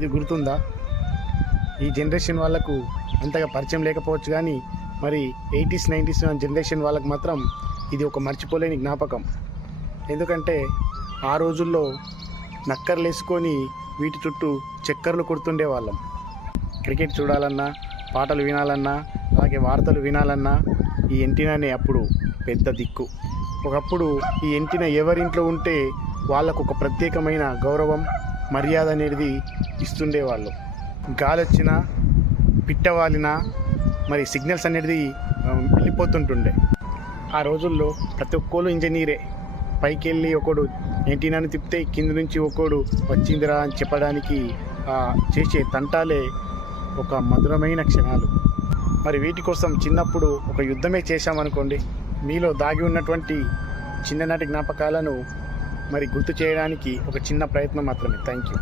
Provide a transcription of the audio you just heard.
ఇది గుర్తుందా? ఈ జనరేషన్ వాళ్ళకు అంతగా పరిచయం లేకపోవచ్చు, కానీ మరి 80s 90s జనరేషన్ వాళ్ళకు మాత్రం ఇది ఒక మర్చిపోలేని జ్ఞాపకం. ఎందుకంటే ఆ రోజుల్లో నక్కర్లు వేసుకొని వీటి చుట్టూ చక్కర్లు కొడుతుండే వాళ్ళం. క్రికెట్ చూడాలన్నా, పాటలు వినాలన్నా, అలాగే వార్తలు వినాలన్నా ఈ యాంటెన్నానే అప్పుడు పెద్ద దిక్కు. ఒకప్పుడు ఈ యాంటెన్నా ఎవరింట్లో ఉంటే వాళ్ళకు ఒక ప్రత్యేకమైన గౌరవం, మర్యాద అనేది ఇస్తుండేవాళ్ళు. గాలి వచ్చినా, పిట్టవాలినా మరి సిగ్నల్స్ అనేది వెళ్ళిపోతుంటుండే. ఆ రోజుల్లో ప్రతి ఒక్కరు ఇంజనీరే. పైకి వెళ్ళి ఒకడు యాంటెన్నాను తిప్పితే కింద నుంచి ఒకడు వచ్చిందిరా అని చెప్పడానికి చేసే తంటాలే ఒక మధురమైన క్షణాలు. మరి వీటి కోసం చిన్నప్పుడు ఒక యుద్ధమే చేశామనుకోండి, మీలో దాగి ఉన్నటువంటి చిన్ననాటి జ్ఞాపకాలను మరి గుర్తు చేయడానికి ఒక చిన్న ప్రయత్నం మాత్రమే. Thank you.